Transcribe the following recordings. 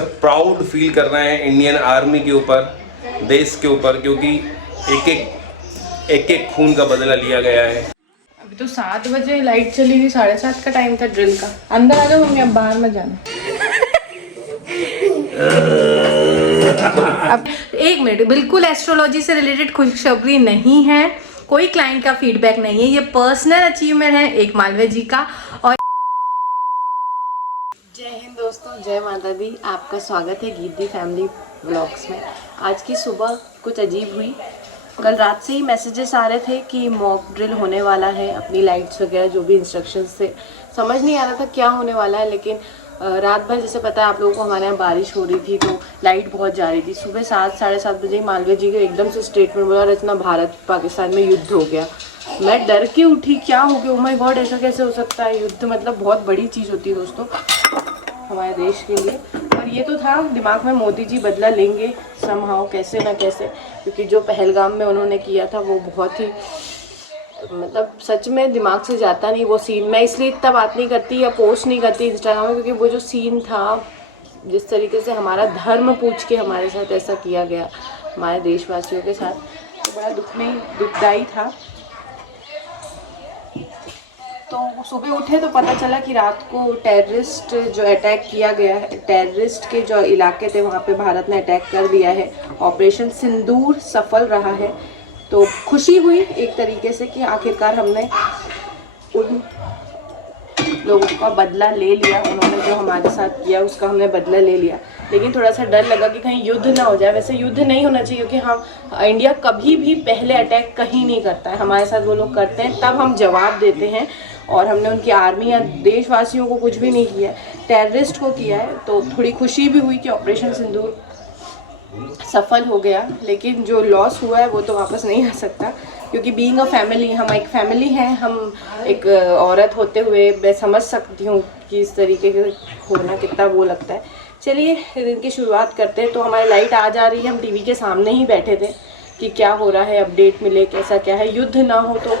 Proud feel कर रहे हैं इंडियन आर्मी के ऊपर, देश के ऊपर, क्योंकि एक एक खून का बदला लिया गया है। अभी तो 7 बजे लाइट चली गई, 7:30 का टाइम था ड्रिल का। अंदर आ जाओ मम्मी, अब बाहर मत जाना। अब 1 मिनट, बिल्कुल एस्ट्रोलॉजी से रिलेटेड खुशखबरी नहीं है, कोई क्लाइंट का फीडबैक नहीं है, ये पर्सनल अचीवमेंट है एक मालवीय जी का। और जय हिंद दोस्तों, जय माता दी। आपका स्वागत है गीत दी फैमिली व्लॉग्स में। आज की सुबह कुछ अजीब हुई। कल रात से ही मैसेजेस आ रहे थे कि मॉक ड्रिल होने वाला है, अपनी लाइट्स वगैरह जो भी इंस्ट्रक्शंस थे, समझ नहीं आ रहा था क्या होने वाला है। लेकिन रात भर जैसे पता है आप लोगों को, हमारे यहाँ बारिश हो रही थी तो लाइट बहुत जा रही थी। सुबह 7 साढ़े 7 बजे मालवीय जी के एकदम से स्टेटमेंट बोला, रचना भारत पाकिस्तान में युद्ध हो गया। मैं डर के उठी, क्या हो गया, ओ माय गॉड ऐसा कैसे हो सकता है। युद्ध मतलब बहुत बड़ी चीज़ होती है दोस्तों हमारे देश के लिए। और ये तो था दिमाग में, मोदी जी बदला लेंगे समहाउ, कैसे ना कैसे, क्योंकि जो पहलगाम में उन्होंने किया था वो बहुत ही मतलब सच में दिमाग से जाता नहीं वो सीन। मैं इसलिए इतना बात नहीं करती या पोस्ट नहीं करती इंस्टाग्राम में, क्योंकि वो जो सीन था, जिस तरीके से हमारा धर्म पूछ के हमारे साथ ऐसा किया गया हमारे देशवासियों के साथ, तो बड़ा दुखदाई था। तो सुबह उठे तो पता चला कि रात को टेररिस्ट जो अटैक किया गया है, टेररिस्ट के जो इलाके थे वहाँ पे भारत ने अटैक कर दिया है। ऑपरेशन सिंदूर सफल रहा है, तो खुशी हुई एक तरीके से कि आखिरकार हमने उन लोगों का बदला ले लिया। उन्होंने जो हमारे साथ किया उसका हमने बदला ले लिया। लेकिन थोड़ा सा डर लगा कि कहीं युद्ध ना हो जाए। वैसे युद्ध नहीं होना चाहिए, क्योंकि हम इंडिया कभी भी पहले अटैक कहीं नहीं करता है, हमारे साथ वो लोग करते हैं तब हम जवाब देते हैं। और हमने उनकी आर्मी या देशवासियों को कुछ भी नहीं किया, टेररिस्ट को किया है। तो थोड़ी खुशी भी हुई कि ऑपरेशन सिंदूर सफल हो गया। लेकिन जो लॉस हुआ है वो तो वापस नहीं आ सकता, क्योंकि बीइंग अ फैमिली, हम एक फैमिली हैं। हम एक औरत होते हुए मैं समझ सकती हूँ कि इस तरीके के होना कितना वो लगता है। चलिए दिन की शुरुआत करते हैं। तो हमारी लाइट आ जा रही है, हम टीवी के सामने ही बैठे थे कि क्या हो रहा है, अपडेट मिले, कैसा क्या है। युद्ध ना हो तो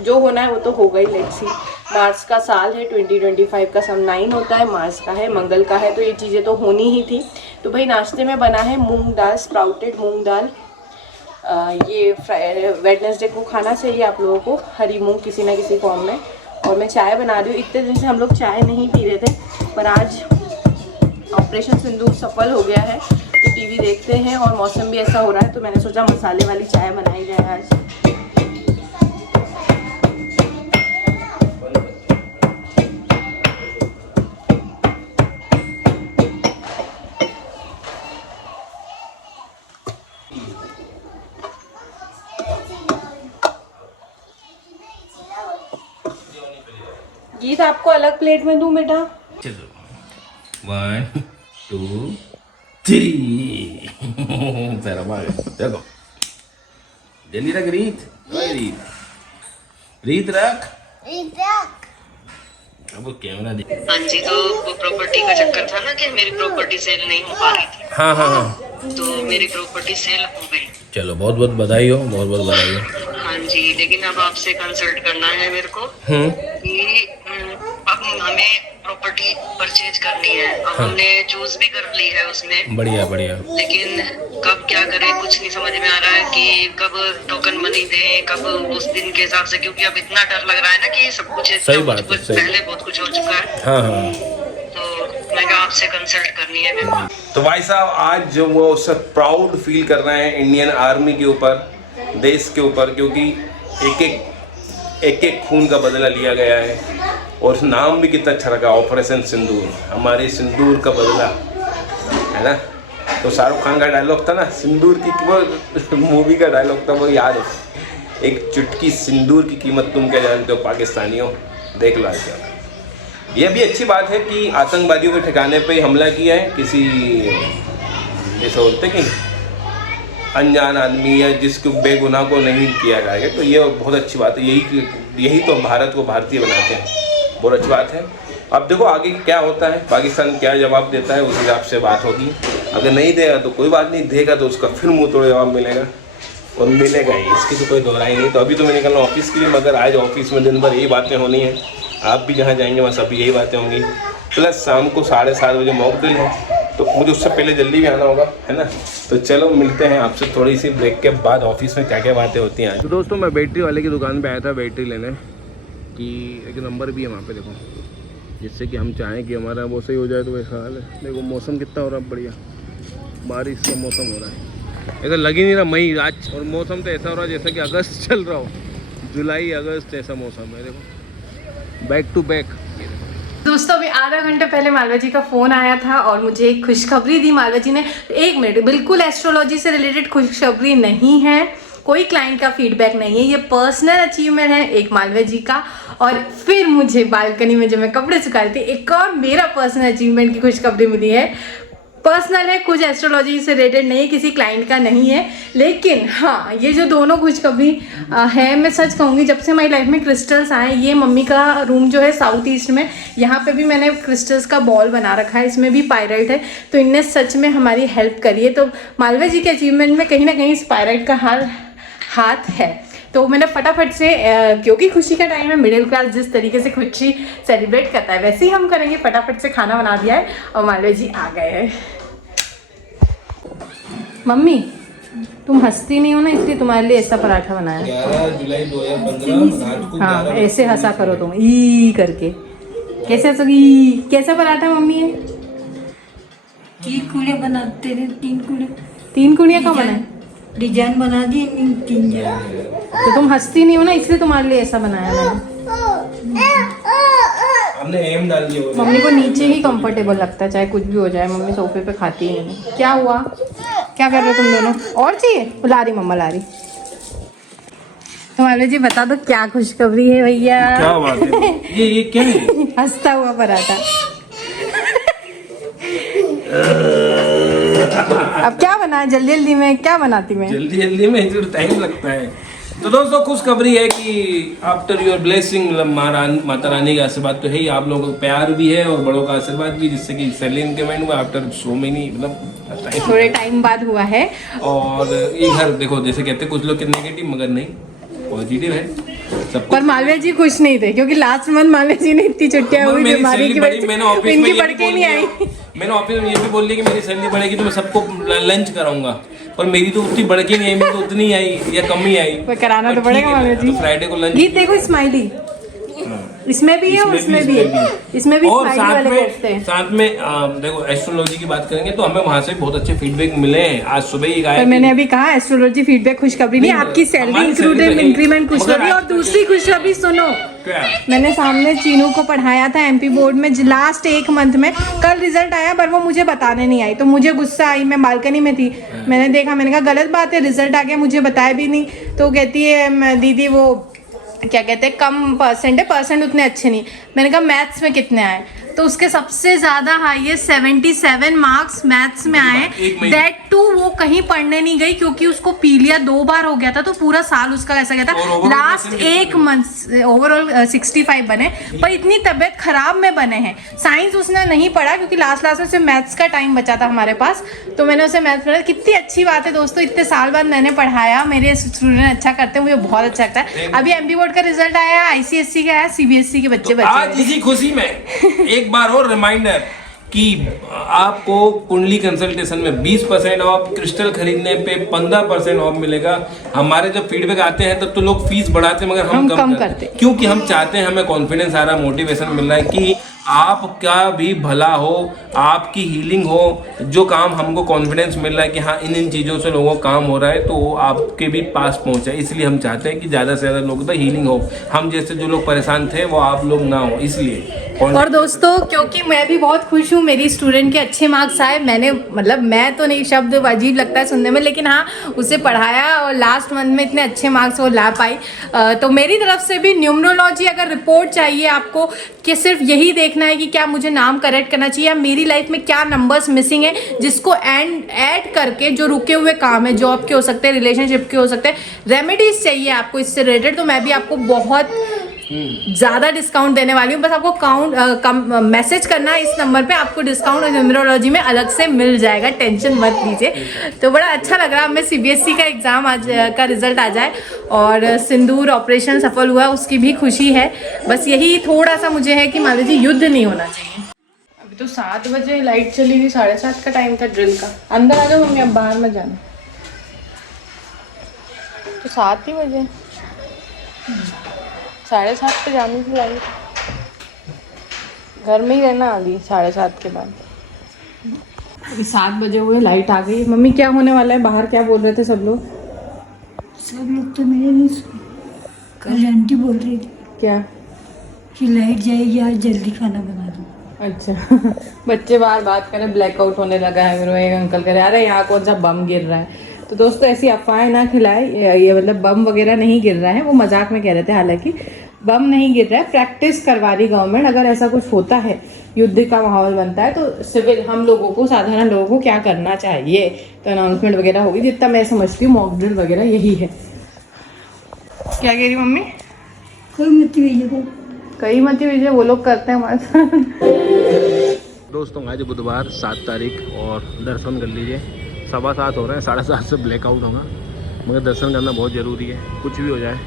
जो होना है वो तो होगा ही, लेट्स सी। मार्च का साल है, 2025 का सन 9 होता है, मार्च का है, मंगल का है, तो ये चीज़ें तो होनी ही थी। तो भाई नाश्ते में बना है मूंग दाल, स्प्राउटेड मूंग दाल। ये वेडनेसडे को खाना चाहिए आप लोगों को, हरी मूंग किसी ना किसी फॉर्म में। और मैं चाय बना रही हूँ। इतने दिन से हम लोग चाय नहीं पी रहे थे, पर आज ऑपरेशन सिंदूर सफल हो गया है तो टीवी देखते हैं और मौसम भी ऐसा हो रहा है, तो मैंने सोचा मसाले वाली चाय बनाई जाए आज। गीत आपको अलग प्लेट में दूं बेटा? चलो 1 2 3 देखो जल्दी रख रीत, रीत रख। अब वो कैमरा दे। हाँ जी, तो वो प्रॉपर्टी का चक्कर था ना कि मेरी प्रॉपर्टी सेल नहीं हो पा रही थी। हाँ, तो मेरी प्रॉपर्टी सेल हो गई। चलो बहुत बहुत बधाई हो, बहुत बहुत बधाई हो। हाँ जी, लेकिन अब आपसे कंसल्ट करना है मेरे को कि अब हमें प्रॉपर्टी परचेज करनी है। अब हमने चूज भी कर ली है उसमें, बढ़िया बढ़िया। लेकिन कब क्या करें कुछ नहीं समझ में आ रहा है कि कब टोकन मनी दें, कब उस दिन के हिसाब से, क्योंकि अब इतना डर लग रहा है ना कि सब कुछ सही बात है, सही। पहले बहुत कुछ हो चुका है। हाँ, तो मैं कहा आपसे कंसल्ट करनी है मेरे को। तो भाई साहब आज जो वो सब प्राउड फील कर रहे हैं इंडियन आर्मी के ऊपर, देश के ऊपर, क्योंकि एक एक खून का बदला लिया गया है। और नाम भी कितना अच्छा रखा, ऑपरेशन सिंदूर, हमारे सिंदूर का बदला, है ना। तो शाहरुख खान का डायलॉग था ना, सिंदूर की, वो मूवी का डायलॉग था, वो याद है, एक चुटकी सिंदूर की कीमत तुम क्या जानते हो पाकिस्तानियों, देख लो आज। ये भी अच्छी बात है कि आतंकवादियों के ठिकाने पे हमला किया है, किसी ऐसा बोलते कि अनजान आदमी या जिसको बेगुनाह को नहीं किया जाएगा, तो ये बहुत अच्छी बात है। यही तो भारत को भारतीय बनाते हैं, बहुत अच्छी बात है। अब देखो आगे क्या होता है, पाकिस्तान क्या जवाब देता है, उस हिसाब से बात होगी। अगर नहीं देगा तो कोई बात नहीं, देगा तो उसका फिर मुँह तोड़ जवाब मिलेगा, और मिलेगा ही, इसकी तो कोई दोहराई नहीं। तो अभी तो मैं निकल रहा ऑफिस के लिए, मगर आज ऑफिस में दिन भर यही बातें होनी है। आप भी जहाँ जाएंगे वहाँ सभी यही बातें होंगी। प्लस शाम को 7:30 बजे मॉक ड्रिल है, तो मुझे उससे पहले जल्दी भी आना होगा, है ना। तो चलो मिलते हैं आपसे थोड़ी सी ब्रेक के बाद ऑफिस में क्या क्या बातें होती हैं आज। तो दोस्तों मैं बैटरी वाले की दुकान पे आया था बैटरी लेने कि एक नंबर भी है वहाँ पे, देखो, जिससे कि हम चाहें कि हमारा वो सही हो जाए। तो वैसा हाल है, देखो मौसम कितना हो रहा है बढ़िया, बारिश का मौसम हो रहा है, ऐसा लग ही नहीं रहा मई आज, और मौसम तो ऐसा हो रहा है जैसा कि अगस्त चल रहा हो, जुलाई अगस्त ऐसा मौसम है। देखो बैक टू बैक। दोस्तों अभी आधा घंटे पहले मालवा जी का फ़ोन आया था और मुझे एक खुशखबरी दी मालवा जी ने। 1 मिनट, बिल्कुल एस्ट्रोलॉजी से रिलेटेड खुशखबरी नहीं है, कोई क्लाइंट का फीडबैक नहीं है, ये पर्सनल अचीवमेंट है एक मालवा जी का। और फिर मुझे बालकनी में जब मैं कपड़े सुखा रही थी, एक और मेरा पर्सनल अचीवमेंट की खुशखबरी मिली है। पर्सनल है, कुछ एस्ट्रोलॉजी से रिलेटेड नहीं, किसी क्लाइंट का नहीं है, लेकिन हाँ ये जो दोनों खुशखबरी है, मैं सच कहूँगी जब से हमारी लाइफ में क्रिस्टल्स आए, ये मम्मी का रूम जो है साउथ ईस्ट में, यहाँ पे भी मैंने क्रिस्टल्स का बॉल बना रखा है, इसमें भी पायराइट है, तो इनने सच में हमारी हेल्प करी है। तो मालवा जी के अचीवमेंट में कहीं ना कहीं इस पायराइट का हाथ है। तो मैंने फटाफट से, क्योंकि खुशी का टाइम है, मिडिल क्लास जिस तरीके से खुशी सेलिब्रेट करता है वैसे ही हम करेंगे, फटाफट से खाना बना दिया है और मालवा जी आ गए हैं। मम्मी तुम हंसती नहीं हो ना, इसलिए तुम्हारे लिए ऐसा पराठा बनाया। 11 जुलाई 2015 रात को। हाँ ऐसे हंसा करो तुम, ई करके। कैसे हंसोगी? कैसा पराठा मम्मी है? 3 कुड़िया बनाते थे, 3 कुड़िया 3 कुड़िया का बना है? डिजाइन बना दिए 3 जगह। तो तुम हंसती नहीं हो ना, इसलिए तुम्हारे लिए ऐसा बनाया मैंने। हमने एम डाल दिया। मम्मी को नीचे ही कंफर्टेबल लगता है, चाहे कुछ भी हो जाए, मम्मी सोफे पे खाती ही नहीं। क्या हुआ? क्या कर रहे हो तुम दोनों? और चाहिए? ला रही मम्मा, ला रही। तो मालवा जी बता दो क्या खुशखबरी है भैया? क्या बात है? ये क्या है? हंसता हुआ पराठा। अब क्या बना? जल्दी जल्दी में क्या बनाती मैं? जल्दी जल्दी में जो टाइम लगता है। तो दोस्तों खुशखबरी है कि after your blessing, Mata Rani का आशीर्वाद तो है ही, आप लोगों का प्यार भी है और बड़ों का आशीर्वाद भी, जिससे कि सैलरी इंक्रीमेंट हुआ आफ्टर सो मेनी, मतलब थोड़े टाइम बाद हुआ है। और ये घर देखो, जैसे कहते हैं कुछ लोग नेगेटिव, मगर नहीं, पॉजिटिव है सब। पर मालवा जी खुश नहीं थे क्योंकि लास्ट मंथ मालवा जी ने इतनी छुट्टियां हुई बीमारी की वजह से, इनकी बढ़ के नहीं आई। मैंने ऑफिस में ये भी बोल दिया कि मेरी सैलरी बढ़ेगी तो मैं सबको लंच कराऊंगा, पर मेरी तो उतनी बढ़ के नहीं आई, मेरी तो उतनी आई या कम ही आई। पर कराना तो पड़ेगा मालवा जी। तो फ्राइडे को लंच। गीत देखो स्माइली, इसमें भी है और उसमें भी है, इसमें भी और स्माइली वाले कोफ्ते हैं। साथ में देखो एस्ट्रोलॉजी की बात करेंगे तो हमें वहाँ से बहुत अच्छे फीडबैक मिले हैं। आज सुबह ही पर मैंने अभी कहा एस्ट्रोलॉजी फीडबैक खुशखबरी नहीं, आपकी सैलरी इंक्रीमेंट खुशखबरी। और दूसरी खुशखबरी सुनो, मैंने सामने चीनू को पढ़ाया था एमपी बोर्ड में लास्ट 1 मंथ में, कल रिजल्ट आया पर वो मुझे बताने नहीं आई, तो मुझे गुस्सा आई। मैं बालकनी में थी, मैंने देखा, मैंने कहा गलत बात है, रिजल्ट आ गया मुझे बताया भी नहीं। तो कहती है दीदी वो क्या कहते हैं कम परसेंट है, परसेंट उतने अच्छे नहीं। मैंने कहा मैथ्स में कितने आए? तो उसके सबसे ज्यादा हाईएस्ट 77 मार्क्स मैथ्स में आए। दैट टू वो कहीं पढ़ने नहीं गई क्योंकि उसको पीलिया 2 बार हो गया था, तो पूरा साल उसका ऐसा गया था। लास्ट 1 मंथ ओवरऑल 65 बने, पर इतनी तबीयत खराब में बने हैं। साइंस उसने नहीं पढ़ा क्योंकि लास्ट में सिर्फ मैथ्स का टाइम बचा था हमारे पास, तो मैंने उसे मैथ्स पढ़ा। कितनी अच्छी बात है दोस्तों, इतने साल बाद मैंने पढ़ाया, मेरे स्टूडेंट अच्छा करते हैं, मुझे बहुत अच्छा लगता है। अभी एमपी बोर्ड का रिजल्ट आया, ICSE का है, CBSE के बच्चे आज इसी खुशी में एक बार और रिमाइंडर कि आपको कुंडली कंसल्टेशन में 20% ऑफ, क्रिस्टल खरीदने पे 15% ऑफ मिलेगा। हमारे जब फीडबैक आते हैं तब तो लोग फीस बढ़ाते हैं, मगर हम कम करते हैं, क्योंकि हम चाहते हैं, हमें कॉन्फिडेंस आ रहा है, मोटिवेशन मिल रहा है कि आपका भी भला हो, आपकी हीलिंग हो। जो काम हमको कॉन्फिडेंस मिल रहा है कि हाँ इन चीज़ों से लोगों को काम हो रहा है, तो वो आपके भी पास पहुंचे। इसलिए हम चाहते हैं कि ज़्यादा से ज़्यादा लोगों तक हीलिंग हो। हम जैसे जो लोग परेशान थे वो आप लोग ना हो, इसलिए। और दोस्तों क्योंकि मैं भी बहुत खुश हूँ, मेरी स्टूडेंट के अच्छे मार्क्स आए। मैंने मतलब मैं तो नहीं, शब्द अजीब लगता है सुनने में, लेकिन हाँ उसे पढ़ाया और लास्ट मंथ में इतने अच्छे मार्क्स वो ला पाई। तो मेरी तरफ से भी न्यूमरोलॉजी अगर रिपोर्ट चाहिए आपको कि सिर्फ यही देखना है कि क्या मुझे नाम करेक्ट करना चाहिए या मेरी लाइफ में क्या नंबर्स मिसिंग है, जिसको ऐड करके जो रुके हुए काम है, जॉब के हो सकते हैं, रिलेशनशिप के हो सकते हैं, रेमेडीज चाहिए आपको इससे रिलेटेड, तो मैं भी आपको बहुत ज़्यादा डिस्काउंट देने वाली हूँ। बस आपको मैसेज करना है इस नंबर पे, आपको डिस्काउंट न्यूमरोलॉजी में अलग से मिल जाएगा, टेंशन मत लीजिए। तो बड़ा अच्छा लग रहा है, हमें CBSE का एग्ज़ाम आज का रिजल्ट आ जाए और सिंदूर ऑपरेशन सफल हुआ, उसकी भी खुशी है। बस यही थोड़ा सा मुझे है कि मान लीजिए युद्ध नहीं होना चाहिए। तो 7 बजे लाइट चली गई, 7:30 का टाइम था ड्रिल का। अंदर आ जाओ मम्मी, अब बाहर में जाना। तो 7 ही बजे, 7:30 पे जानी थी लाइट। घर में ही रहना अभी 7:30 के बाद। अभी 7 बजे हुए, लाइट आ गई। मम्मी क्या होने वाला है बाहर, क्या बोल रहे थे सब लोग? सब लोग तो मेरे नहीं सुने। कल आंटी बोल रही थी क्या? कि लाइट जाएगी, आज जल्दी खाना बना दो। अच्छा बच्चे बाहर बात करें, ब्लैकआउट होने लगा है। मेरे एक अंकल कह रहे अरे यहाँ कौन सा बम गिर रहा है। तो दोस्तों ऐसी अफवाहें ना खिलाए, ये मतलब बम वगैरह नहीं गिर रहा है, वो मजाक में कह रहे थे। हालांकि बम नहीं गिर रहा है, प्रैक्टिस करवा रही गवर्नमेंट। अगर ऐसा कुछ होता है, युद्ध का माहौल बनता है, तो सिविल हम लोगों को, साधारण लोगों को क्या करना चाहिए, तो अनाउंसमेंट वगैरह होगी। जितना मैं समझती हूँ मॉक ड्रिल वगैरह यही है। क्या कह रही मम्मी? कोई मत भेजो, कहीं मत भेजिए, वो लोग करते हैं हमारे साथ। दोस्तों आज बुधवार 7 तारीख और दर्शन कर लीजिए। 7:15 हो रहे हैं, 7:30 से ब्लैकआउट होगा, मगर दर्शन करना बहुत ज़रूरी है। कुछ भी हो जाए,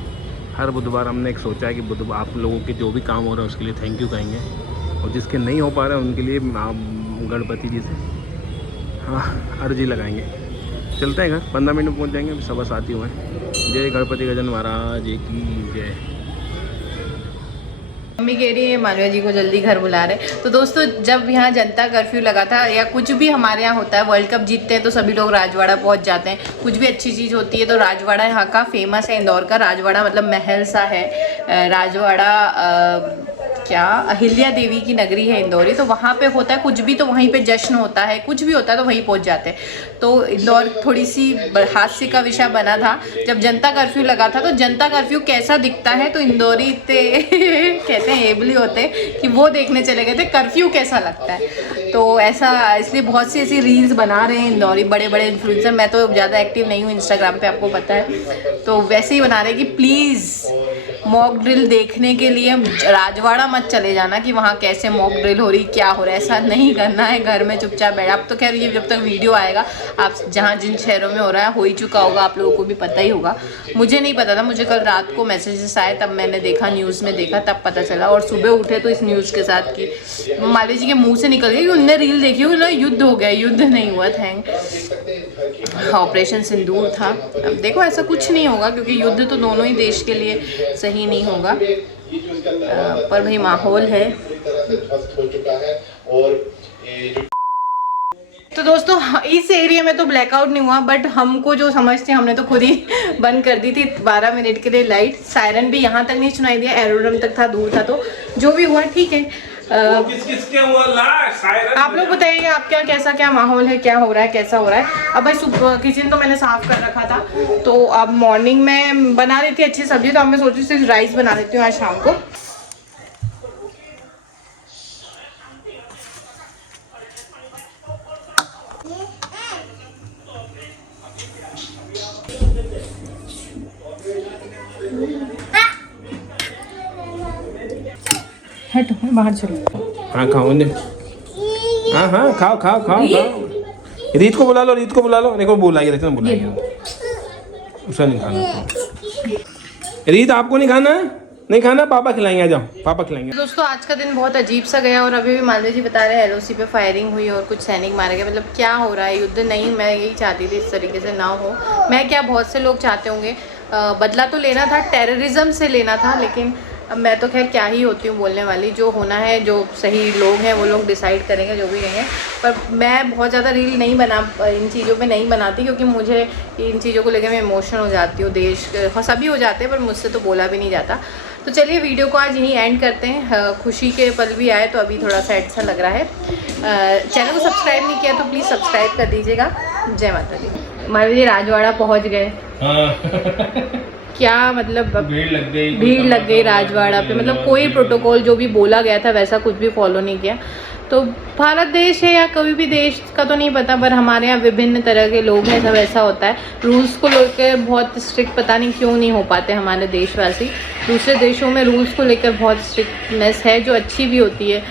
हर बुधवार हमने एक सोचा है कि बुधवार आप लोगों के जो भी काम हो रहा है उसके लिए थैंक यू कहेंगे, और जिसके नहीं हो पा रहे हैं उनके लिए गणपति जी से अर्जी लगाएंगे। चलते हैं घर, 15 मिनट में पहुँच जाएंगे। 7:15 ही हुए हैं। जय गणपति गजानन महाराज की जय। मम्मी कह रही है मालविया जी को जल्दी घर बुला रहे। तो दोस्तों जब यहाँ जनता कर्फ्यू लगा था, या कुछ भी हमारे यहाँ होता है, वर्ल्ड कप जीतते हैं तो सभी लोग राजवाड़ा पहुँच जाते हैं। कुछ भी अच्छी चीज़ होती है तो राजवाड़ा यहाँ का फेमस है। इंदौर का राजवाड़ा मतलब महल सा है। राजवाड़ा क्या अहिल्या देवी की नगरी है इंदौरी, तो वहाँ पे होता है कुछ भी तो वहीं पे जश्न होता है, कुछ भी होता है तो वहीं पहुँच जाते हैं। तो इंदौर थोड़ी सी हास्य का विषय बना था जब जनता कर्फ्यू लगा था। तो जनता कर्फ्यू कैसा दिखता है, तो इंदौरी इतने कहते हैं एबली होते कि वो देखने चले गए थे कर्फ्यू कैसा लगता है। तो ऐसा, इसलिए बहुत सी ऐसी रील्स बना रहे हैं इंदौरी बड़े बड़े इन्फ्लुएंसर। मैं तो ज़्यादा एक्टिव नहीं हूँ इंस्टाग्राम पे, आपको पता है, तो वैसे ही बना रहे कि प्लीज़ मॉक ड्रिल देखने के लिए राजवाड़ा मत चले जाना कि वहाँ कैसे मॉक ड्रिल हो रही, क्या हो रहा है। ऐसा नहीं करना है, घर में चुपचाप बैठ। अब तो खैर ये जब तक वीडियो आएगा, आप जहाँ जिन शहरों में हो रहा है हो ही चुका होगा, आप लोगों को भी पता ही होगा। मुझे नहीं पता था, मुझे कल रात को मैसेजेस आए, तब मैंने देखा, न्यूज़ में देखा, तब पता चला। और सुबह उठे तो इस न्यूज़ के साथ कि मालविया जी के मुँह से निकल गया कि उनने रील देखी, उन्हें युद्ध हो गया। युद्ध नहीं हुआ, थैंक ऑपरेशन सिंदूर था। अब देखो ऐसा कुछ नहीं होगा, क्योंकि युद्ध तो दोनों ही देश के लिए सही नहीं होगा, पर भाई माहौल है। तो दोस्तों इस एरिया में तो ब्लैकआउट नहीं हुआ, बट हमको जो समझते हैं हमने तो खुद ही बंद कर दी थी 12 मिनट के लिए लाइट। सायरन भी यहाँ तक नहीं सुनाई दिया, एरोड्रम तक था, दूर था, तो जो भी हुआ ठीक है। किसके हुआ सायरन? आप लोग बताइए आपका कैसा क्या माहौल है, क्या हो रहा है, कैसा हो रहा है। अब भाई सुबह किचन तो मैंने साफ कर रखा था, तो अब मॉर्निंग में बना रही थी अच्छी सब्जी, तो अब मैं सोची सिर्फ राइस बना लेती हूँ आज शाम को। हटो, बाहर चलो। हाँ खाओ, हाँ हाँ खाओ खाओ खाओ खाओ। रीत को बुला लो, रीत को बुला लो। देखो बुलाइए, देखो बुलाइए, उसे नहीं खाना। रीत आपको नहीं खाना? नहीं खाना, पापा खिलाएंगे, आ जाओ पापा खिलाएंगे। दोस्तों आज का दिन बहुत अजीब सा गया, और अभी भी मालविया जी बता रहे हैं LOC पे फायरिंग हुई और कुछ सैनिक मारे गए। मतलब क्या हो रहा है, युद्ध नहीं, मैं यही चाहती थी इस तरीके से ना हो। मैं क्या, बहुत से लोग चाहते होंगे, बदला तो लेना था, टेररिज्म से लेना था, लेकिन अब मैं तो खैर क्या ही होती हूँ बोलने वाली। जो होना है, जो सही लोग हैं वो लोग डिसाइड करेंगे जो भी रहेंगे। पर मैं बहुत ज़्यादा रील नहीं इन चीज़ों पे नहीं बनाती, क्योंकि मुझे इन चीज़ों को लेकर मैं इमोशनल हो जाती हूँ। देश सभी हो जाते हैं, पर मुझसे तो बोला भी नहीं जाता। तो चलिए वीडियो को आज यहीं एंड करते हैं। खुशी के पल भी आए तो अभी थोड़ा सा अच्छा लग रहा है। चैनल को सब्सक्राइब नहीं किया तो प्लीज़ सब्सक्राइब कर दीजिएगा। जय माता दी। मालविया जी राजवाड़ा पहुँच गए। क्या मतलब भीड़ लग गई राजवाड़ा पे। मतलब कोई प्रोटोकॉल जो भी बोला गया था वैसा कुछ भी फॉलो नहीं किया। तो भारत देश है या कोई भी देश का तो नहीं पता, पर हमारे यहाँ विभिन्न तरह के लोग हैं, सब ऐसा होता है। रूल्स को लेकर बहुत स्ट्रिक्ट पता नहीं क्यों नहीं हो पाते हमारे देशवासी। दूसरे देशों में रूल्स को लेकर बहुत स्ट्रिक्टनेस है, जो अच्छी भी होती है।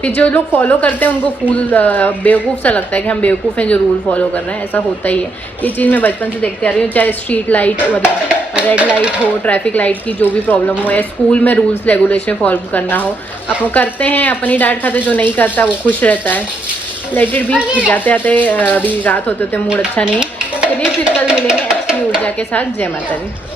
फिर जो लोग फॉलो करते हैं उनको फूल बेवकूफ़ सा लगता है कि हम बेवकूफ़ हैं जो रूल फॉलो कर रहे हैं। ऐसा होता ही है। ये चीज़ मैं बचपन से देखते आ रही हूँ, चाहे स्ट्रीट लाइट मतलब रेड लाइट हो, ट्रैफिक लाइट की जो भी प्रॉब्लम हो, या स्कूल में रूल्स रेगुलेशन फॉलो करना हो, अब वो करते हैं, अपनी डाइट खाते, जो नहीं करता वो खुश रहता है। Let it be. जाते आते अभी रात होते होते मूड अच्छा नहीं है। चलिए फिर कल मिलेंगे अच्छी ऊर्जा के साथ। जय माता दी।